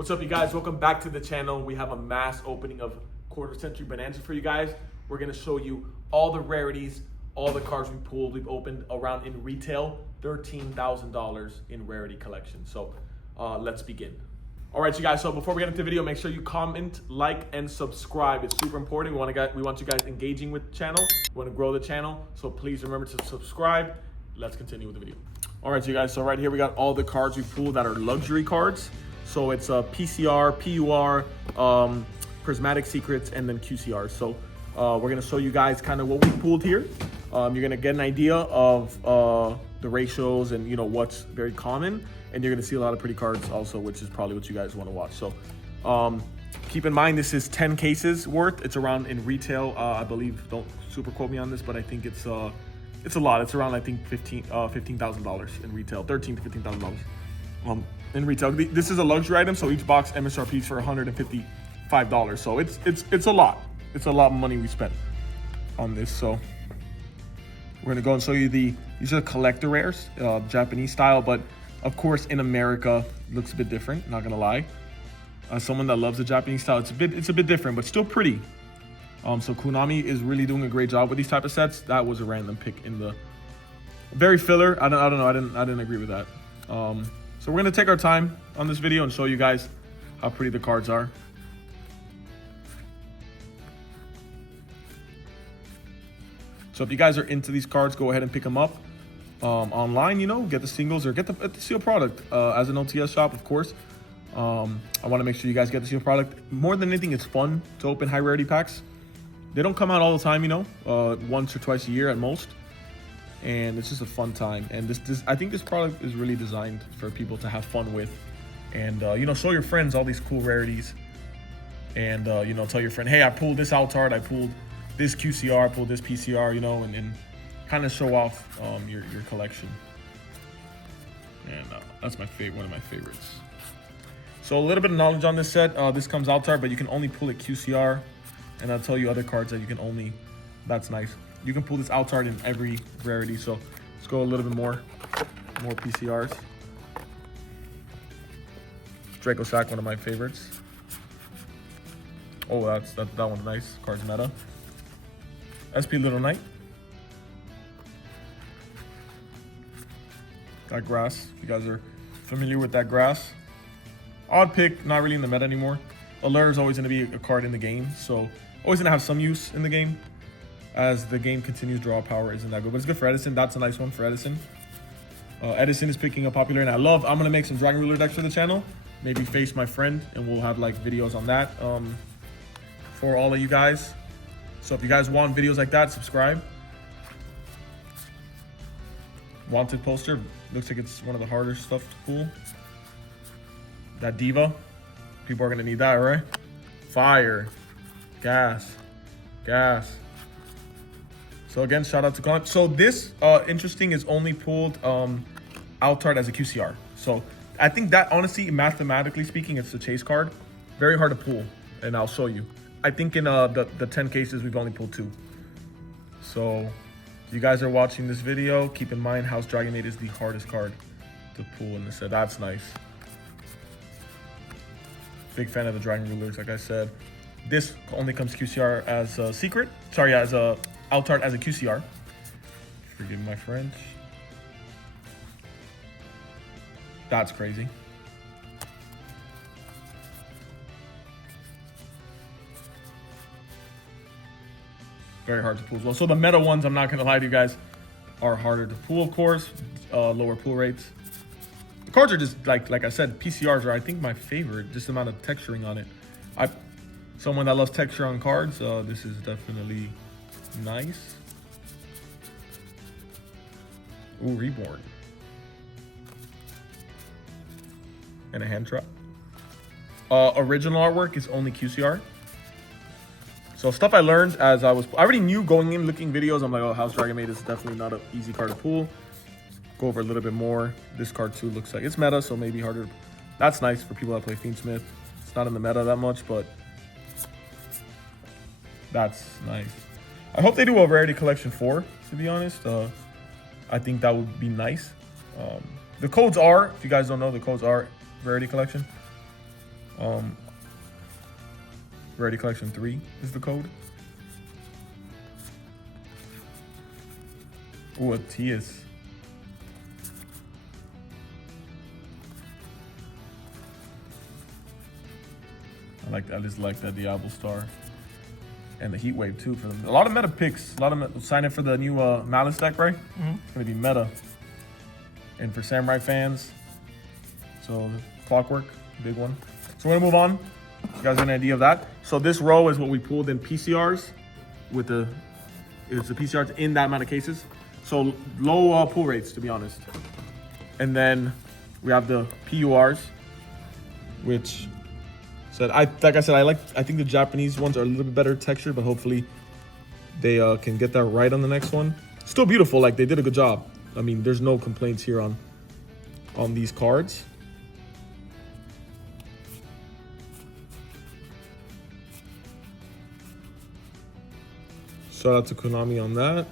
What's up, you guys? Welcome back to the channel. We have a mass opening of quarter century Bonanza for you guys. We're gonna show you all the rarities, all the cards we pulled. We've opened around in retail, $13,000 in rarity collection. So let's begin. All right, you guys, so before we get into the video, make sure you comment, like, and subscribe. It's super important. We want you guys engaging with the channel. We want to grow the channel, so please remember to subscribe. Let's continue with the video. All right, you guys, so right here we got all the cards we pulled that are luxury cards. So it's PCR, PUR, Prismatic Secrets, and then QCR. So we're gonna show you guys kind of what we pulled here. You're gonna get an idea of the ratios and what's very common. And you're gonna see a lot of pretty cards also, which is probably what you guys wanna watch. So keep in mind, this is 10 cases worth. It's around in retail, I believe, don't super quote me on this, but I think it's a lot. It's around, I think, $15,000 in retail, $13,000 to $15,000 in retail. This is a luxury item, so each box MSRP is for $155. So it's a lot. It's a lot of money we spent on this. So we're gonna go and show you these are collector rares, Japanese style, but of course, in America, it looks a bit different, not gonna lie. As someone that loves the Japanese style, it's a bit different, but still pretty. So Konami is really doing a great job with these type of sets. That was a random pick in the very filler. I don't know. I didn't agree with that. So we're gonna take our time on this video and show you guys how pretty the cards are. So if you guys are into these cards, go ahead and pick them up. Online, get the singles or get the sealed product as an OTS shop, of course. I want to make sure you guys get the sealed product. More than anything, it's fun to open high rarity packs. They don't come out all the time, once or twice a year at most, and it's just a fun time. And I think this product is really designed for people to have fun with, and show your friends all these cool rarities, and tell your friend, hey, I pulled this Altart, I pulled this QCR, I pulled this PCR, and kind of show off your collection. And that's one of my favorites. So a little bit of knowledge on this set. This comes Altart, but you can only pull it QCR, and I'll tell you other cards that you can only. That's nice. You can pull this Altart in every rarity. So let's go a little bit more PCRs. Draco Sack, one of my favorites. Oh, that one's nice. Cards meta. SP Little Knight. That grass, if you guys are familiar with that grass. Odd pick, not really in the meta anymore. Allure is always going to be a card in the game, so always going to have some use in the game. As the game continues, draw power isn't that good, but it's good for Edison. That's a nice one for Edison. Edison is picking up popular, and I'm going to make some Dragon Ruler decks for the channel. Maybe face my friend, and we'll have like videos on that for all of you guys. So if you guys want videos like that, subscribe. Wanted poster. Looks like it's one of the harder stuff to pull. That Diva. People are going to need that, right? Fire. Gas. So again, shout out to Colin. So this, interesting, is only pulled Altart as a QCR. So I think that, honestly, mathematically speaking, it's the chase card. Very hard to pull, and I'll show you. I think in the 10 cases, we've only pulled 2. So if you guys are watching this video, keep in mind House Dragon Maid is the hardest card to pull in this set. That's nice. Big fan of the Dragon Rulers, like I said. This only comes QCR as a secret. Sorry, as a Altart as a QCR. Forgive my French. That's crazy. Very hard to pull as well. So the meta ones, I'm not gonna lie to you guys, are harder to pull, of course. Lower pull rates. The cards are just like I said, PCRs are I think my favorite. Just the amount of texturing on it. Someone that loves texture on cards, this is definitely nice. Ooh, Reborn. And a hand trap. Original artwork is only QCR. So stuff I learned as I already knew going in looking videos. I'm like, oh, House Dragon Maid is definitely not an easy card to pull. Go over a little bit more. This card too looks like it's meta, so maybe harder. That's nice for people that play Fiendsmith. It's not in the meta that much, but that's nice. I hope they do a rarity collection 4, to be honest. I think that would be nice. The codes are, if you guys don't know, the codes are rarity collection. Rarity Collection 3 is the code. Ooh, a Tias. I just like that Diablo Star. And the Heat Wave too for them. A lot of meta picks. A lot of sign up for the new Malice deck, right? It's gonna be meta. And for Samurai fans, so Clockwork, big one. So we're gonna move on. You guys have an idea of that. So this row is what we pulled in PCRs with it's the PCRs in that amount of cases. So low pull rates, to be honest. And then we have the PURs, which I think the Japanese ones are a little bit better textured, but hopefully they can get that right on the next one. Still beautiful, like they did a good job. I mean, there's no complaints here on these cards. Shout out to Konami on that.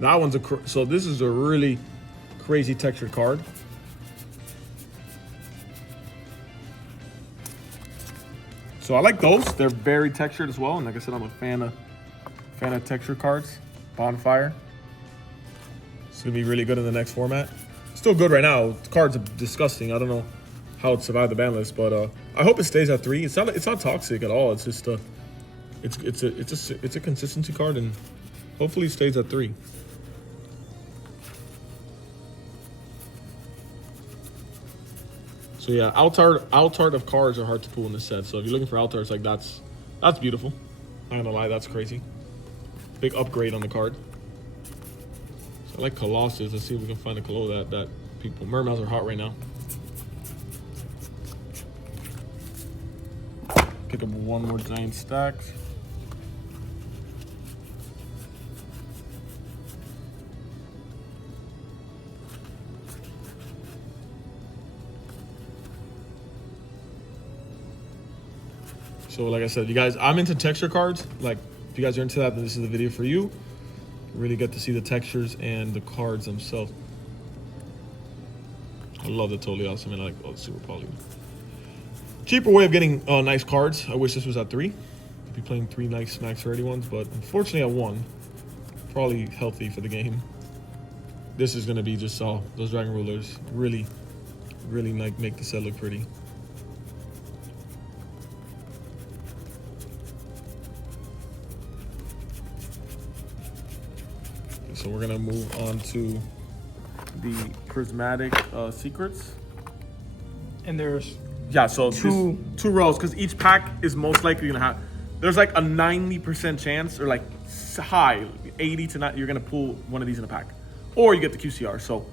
That one's so this is a really crazy textured card. So I like those. They're very textured as well. And like I said, I'm a fan of textured cards. Bonfire. It's gonna be really good in the next format. Still good right now. The cards are disgusting. I don't know how it survived the ban list, but I hope it stays at 3. It's not toxic at all. It's just it's a consistency card, and hopefully it stays at 3. So yeah, Altart of cards are hard to pull in this set. So if you're looking for Altarts, like that's beautiful. Not gonna lie, that's crazy. Big upgrade on the card. So I like Colossus. Let's see if we can find a Colo that people. Mermails are hot right now. Pick up one more giant stacks. So like I said, you guys, I'm into texture cards. Like, if you guys are into that, then this is the video for you. You really get to see the textures and the cards themselves. I love the Totally Awesome, and I like Super Poly. Cheaper way of getting nice cards. I wish this was at 3. I'd be playing 3 nice max rarity ones, but unfortunately at 1. Probably healthy for the game. This is gonna be just those Dragon Rulers really like make the set look pretty. So we're gonna move on to the prismatic secrets. And there's so two rows, because each pack is most likely gonna have. There's like a 90% chance, or like high 80 to 90, you're gonna pull one of these in a pack, or you get the QCR. So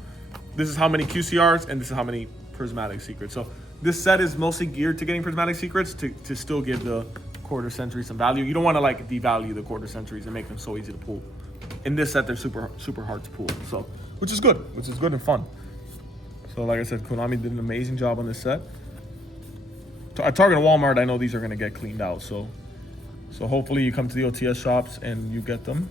this is how many QCRs, and this is how many prismatic secrets. So this set is mostly geared to getting prismatic secrets to still give the quarter century some value. You don't want to like devalue the quarter centuries and make them so easy to pull. In this set, they're super hard to pull, so which is good and fun. So like I said, Konami did an amazing job on this set. At Target and Walmart, I know these are gonna get cleaned out, so hopefully you come to the OTS shops and you get them.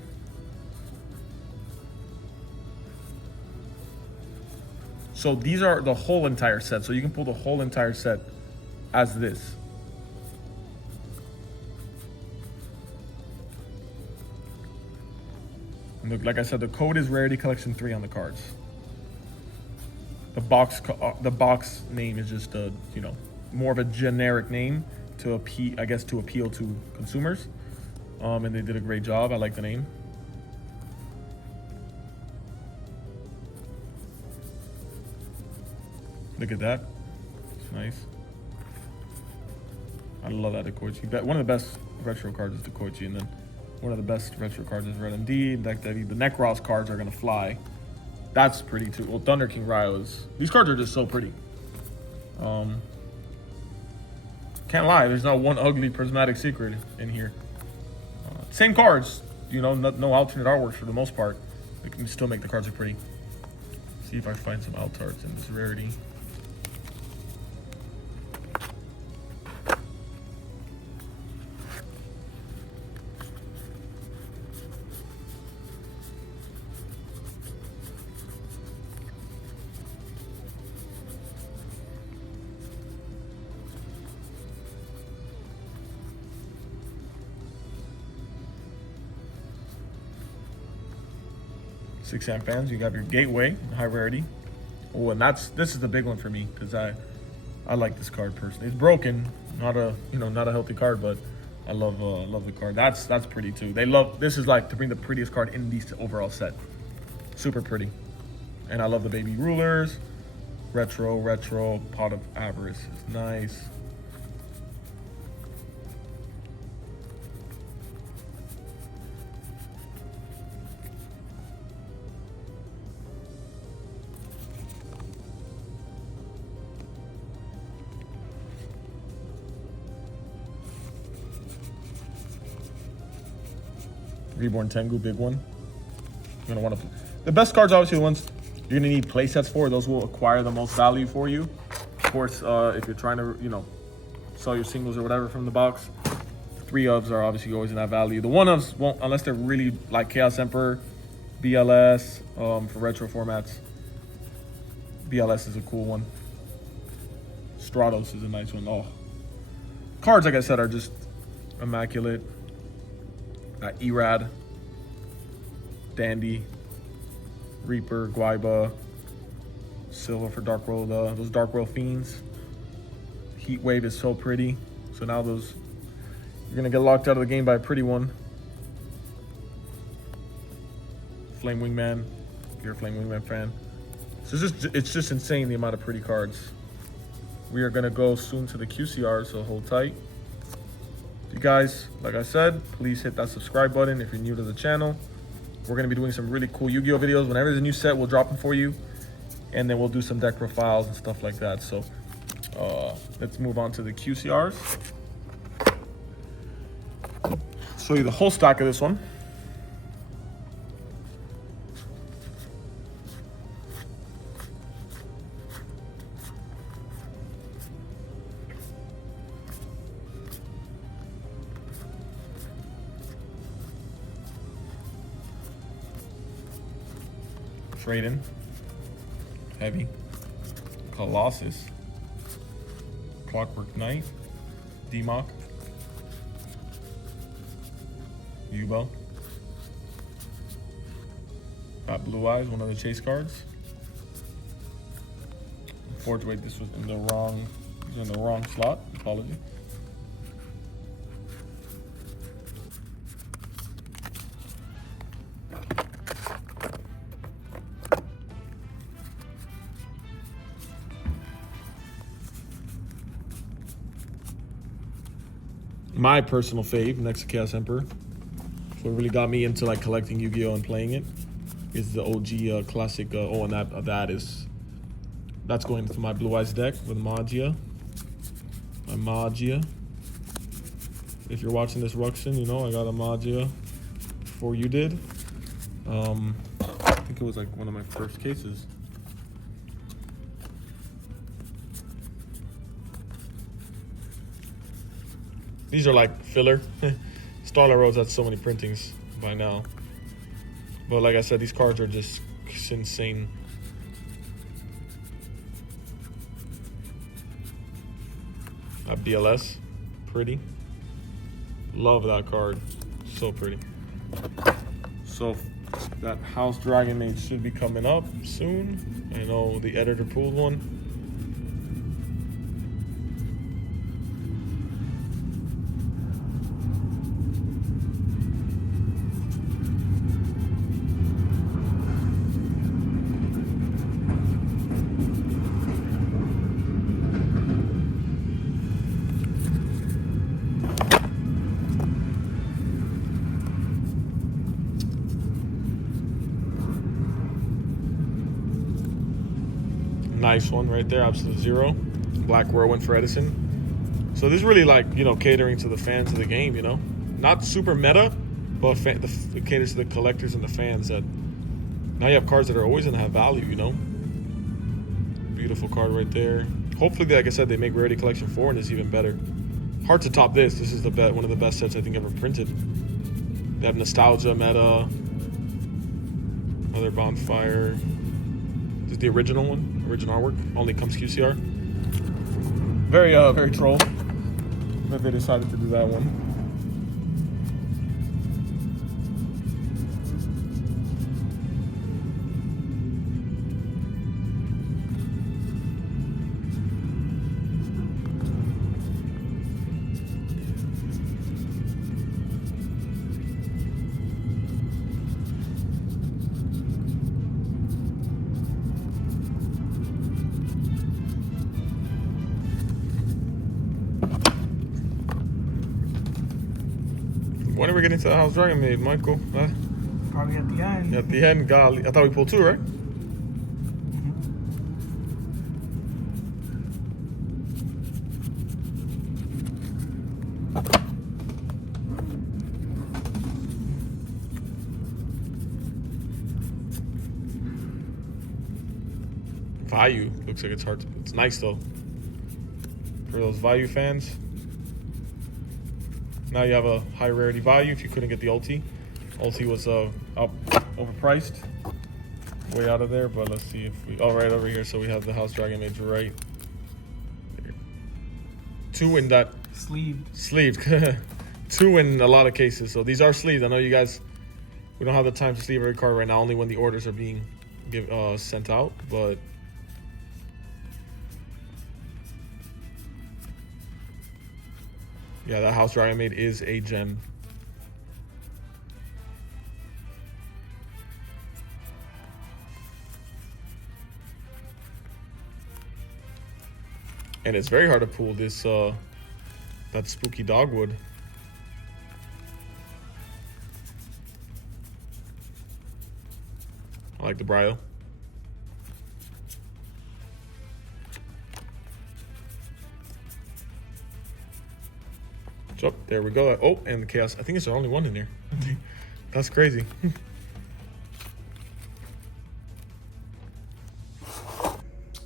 So these are the whole entire set, so you can pull the whole entire set as this. And like I said, the code is Rarity Collection 3 on the cards. The box name is just a, more of a generic name to appeal to consumers. And they did a great job. I like the name. Look at that. It's nice. I love that Dekoichi. One of the best retro cards is Dekoichi, and then one of the best retro cards is Red MD. The Necros cards are gonna fly. That's pretty too. Well, Thunder King Ryo is. These cards are just so pretty. Can't lie, there's not one ugly prismatic secret in here. Same cards, no alternate artworks for the most part. We can still make the cards look pretty. See if I find some Altarts in this rarity. Six amp fans. You got your Gateway, high rarity. Oh, and this is the big one for me because I like this card personally. It's broken, not a healthy card, but I love the card. That's pretty too. This is like to bring the prettiest card in the overall set. Super pretty, and I love the baby rulers. Retro Pot of Avarice is nice. Reborn Tengu, big one. You're gonna want to. The best cards, obviously, the ones you're gonna need play sets for. Those will acquire the most value for you. Of course, if you're trying to, sell your singles or whatever from the box, 3 ofs are obviously always in that value. The 1 ofs won't, unless they're really like Chaos Emperor, BLS for retro formats. BLS is a cool one. Stratos is a nice one. Oh, cards, like I said, are just immaculate. Erad, Dandy, Reaper, Guaiba, Silva for Dark World. Those Dark World Fiends. Heat Wave is so pretty. So now you're gonna get locked out of the game by a pretty one. Flame Wingman, if you're a Flame Wingman fan. So it's just insane the amount of pretty cards. We are gonna go soon to the QCR, so hold tight. You guys, like I said, please hit that subscribe button if you're new to the channel. We're going to be doing some really cool Yu-Gi-Oh videos. Whenever there's a new set, we'll drop them for you. And then we'll do some deck profiles and stuff like that. So let's move on to the QCRs. Show you the whole stack of this one. Raiden, Heavy, Colossus, Clockwork Knight, Democ, Yugioh, got Blue Eyes, one of the chase cards. Unfortunately, this was in the wrong slot. Apology. My personal fave next to Chaos Emperor. So what really got me into like collecting Yu-Gi-Oh and playing it is the OG classic. And that's going into my Blue Eyes deck with Magia. My Magia. If you're watching this, Ruxin, I got a Magia before you did. I think it was like one of my first cases. These are like filler. Starlight Road's had so many printings by now. But like I said, these cards are just insane. BLS, pretty. Love that card, so pretty. So that House Dragon Maid should be coming up soon. I know the editor pulled one. Nice one right there, Absolute Zero. Black Whirlwind for Edison. So this is really like, catering to the fans of the game, Not super meta, but it caters to the collectors and the fans that now you have cards that are always going to have value, beautiful card right there. Hopefully, like I said, they make Rarity Collection 4 and it's even better. Hard to top this. This is one of the best sets I think ever printed. They have Nostalgia, Meta, another Bonfire. This is the original one, original artwork. Only comes QCR. Very troll that they decided to do that one. When are we getting to the house Dragon Maid, Michael? Probably at the end. At the end, golly. I thought we pulled 2, right? Value. Looks like it's hard to... It's nice, though. For those value fans. Now you have a high rarity value if you couldn't get the ulti. Ulti was overpriced. Way out of there, but let's see if we... Oh, right over here. So we have the House Dragon Mage right here. 2 in that... Sleeved. 2 in a lot of cases. So these are sleeved. I know you guys... We don't have the time to sleeve every card right now. Only when the orders are being sent out. But... yeah, that House Dragon Maid is a gem. And it's very hard to pull this, that spooky dogwood. I like the brio. So, there we go. Oh, and the chaos. I think it's the only one in here. That's crazy.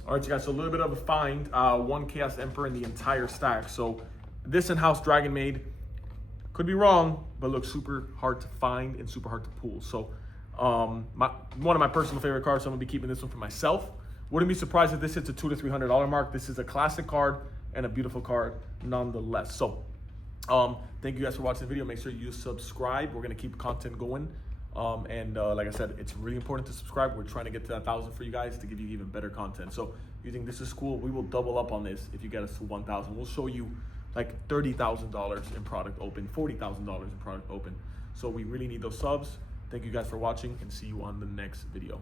All right, you guys, so a little bit of a find. 1 Chaos Emperor in the entire stack. So this in-house Dragon Maid, could be wrong, but looks super hard to find and super hard to pull. So one of my personal favorite cards, so I'm gonna be keeping this one for myself. Wouldn't be surprised if this hits a $200 to $300 mark. This is a classic card and a beautiful card nonetheless. So thank you guys for watching the video. Make sure you subscribe. We're gonna keep content going. Like I said, it's really important to subscribe. We're trying to get to 1,000 for you guys to give you even better content. So you think this is cool? We will double up on this if you get us to 1,000. We'll show you like $30,000 in product open, $40,000 in product open. So we really need those subs. Thank you guys for watching and see you on the next video.